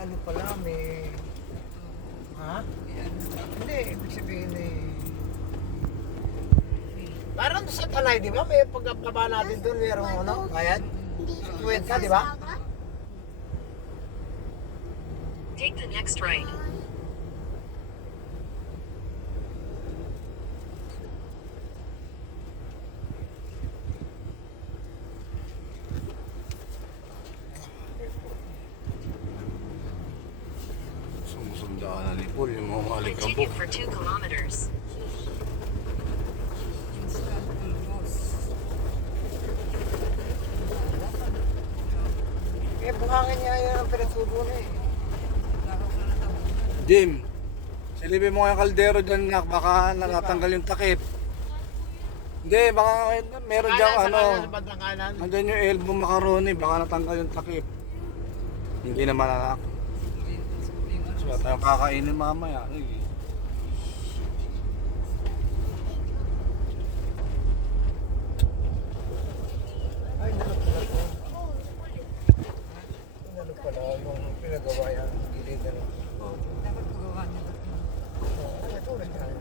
ano pala, may... Ha? Hindi, ibig sabihin parang sa Tanay, di ba? May pagkababa natin doon, mayroong ano, bayad? Kwenta, di ba? Take the next right. Sumusundaan na ni Paul yung mga Continue alikabok. for 2 kilometers. Eh, buhangin niya yan ang pinatubo na eh. Jim, silipin mo nga yung kaldero dyan nak, baka natanggal yung takip. Hindi, baka meron dyan Kanan, sa ano. kanan, sa bandang kanan. Nandyan yung elbow macaroni, baka natanggal yung takip. Hindi naman anak. So, tayong kakainin mamaya. Ay, nalo pala to. Nalo pala yung pinagawa yan. Gilid na. Dapat magawa niya ba ito? Ay, ito rin yan.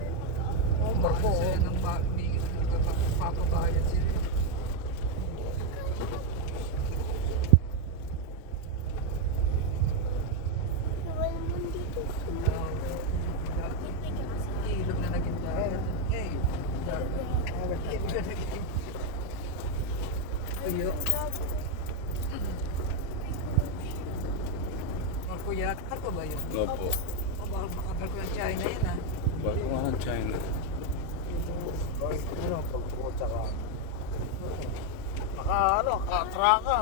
Oh, barko. Sila ng papabayad sila. Ilog na naging dagat. Eh, ilog na naging tuyo. Marco yata. Marco ba yun? Opo. O baka Marco ng China yan ah. Bago nga ng China. Ano, pagputa ka. Naka, ano, katraka.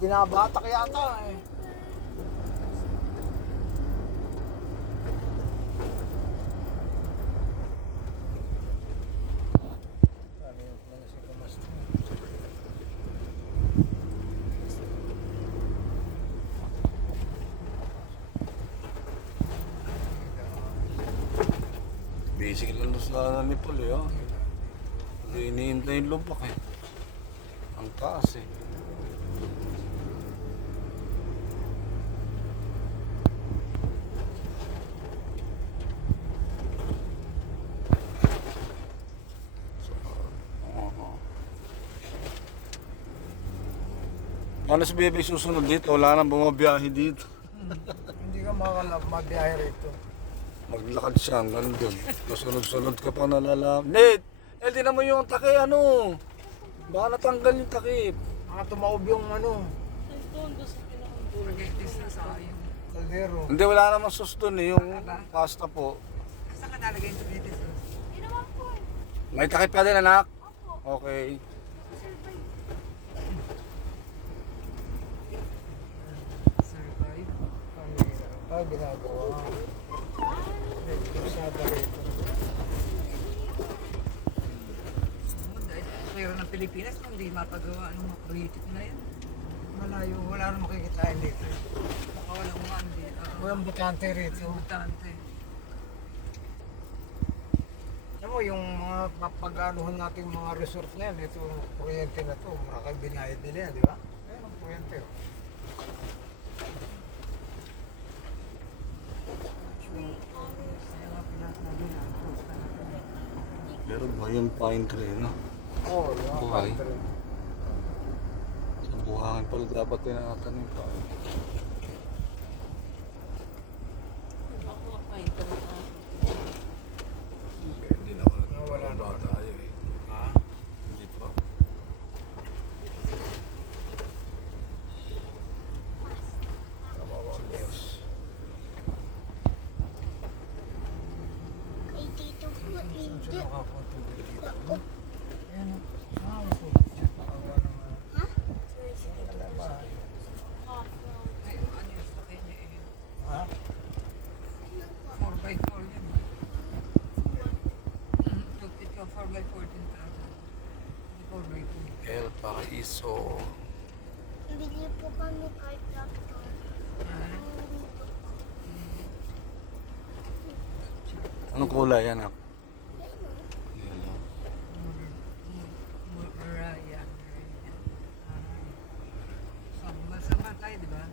Binabatak yata eh. Ano yung mga si Kumasta? Basic lang doon sa ano ni Paul eh. Oh. Hindi iniintay yung lumpak eh. Ang taas eh. Paano si Bebe susunod dito? Wala nang bumabiyahe dito. Hindi ka mabiyahe rito. Maglakad siya hanggang doon. Kasunod-sunod ka pa nalalaman. Nate! Eh, di naman yung takip ano. Baka natanggal yung takip. Mga tumaob yung ano, Purgatis na sayang. kaldero. Hindi, wala namang sauce doon eh. Yung pasta po. Saan ka nalagay yung purgatis? May takip ka din anak? Okay. Survive. Ay, ginagawa. Sada rito. Dahil pera ng Pilipinas kung hindi mapagawa ng mga creative na yan. Malayo, wala nang makikitain dito. Baka walang mandi. Walang butante rito. Importante. Alam mo, yung mga pag-anuhan natin mga resort na yan, ito, kuryente na to, makakabinayad nila yan, di ba? Ayan ang kuryente. Oh. Kaya nga pinasabi na. Meron ba yung pine tree, no? Oo, yung mga Buhay. factory. Sa buhangin pala dapat tinatanim pa. Hindi na ako Wala na. bata tayo eh. Ha? Hindi pa. Kawawa ang Diyos. Kay Tito po, Saan hindi. siya nakakatubig dito? Ayan, ah, po. Kawawa naman. Ha? Wala ba? Ay, ano yung sa kanya eh. Ha? 4x4 yan. Ito 4x4 din talaga. 4x2. El Paraiso. Bili po kami card laptop. Anong kulay anak? Yellow. Mariah. Samba tayo, di ba?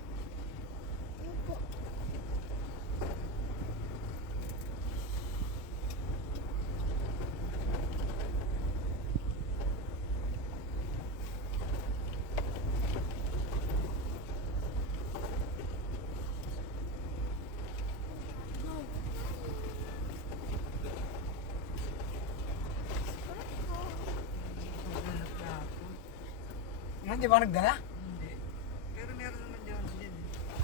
Ano po? Hindi ba nagdala? Hindi. Pero meron naman dyan.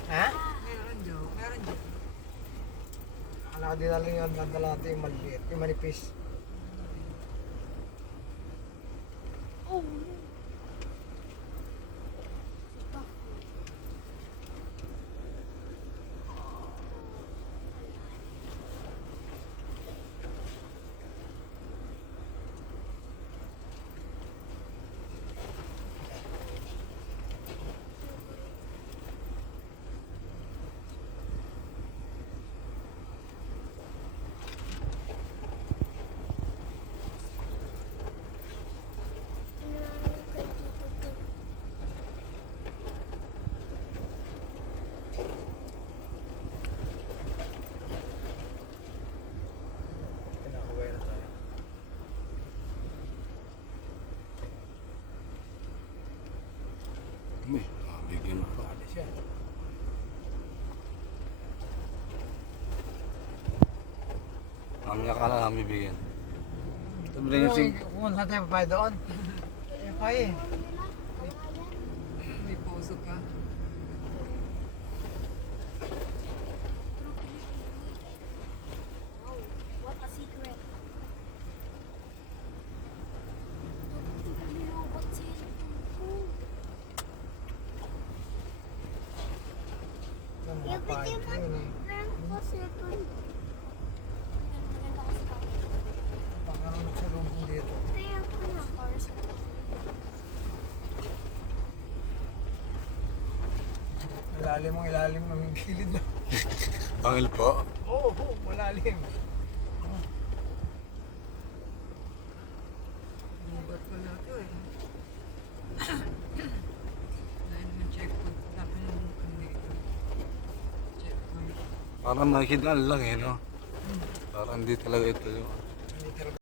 Ha? Meron dyan. Akala ko din lang yung nadala natin yung maliit, yung manipis. Oh. Kinakaway na tayo. May, bigyan ako. Pwede siya. Mamaya ka na namin bigyan. Sabi na yung sing... Kung saan tayo papay doon? Eh, pay. May puso ka. Wow, what a secret. Robot cellphone ko. Yung mga Yung pay. pwede mo, Yun eh. meron ko cellphone. Maganda kasi ako. Pagkaroon sa room dito. Kaya ko na cars. Ilalim ng gilid na. Pangil po. Oo, malalim. Bubat pala ito eh. Dahil naman checkpoint. Sabi nung ano dito. Checkpoint. Parang nakikita lang eh, no? Parang hindi talaga ito yung... Hindi talaga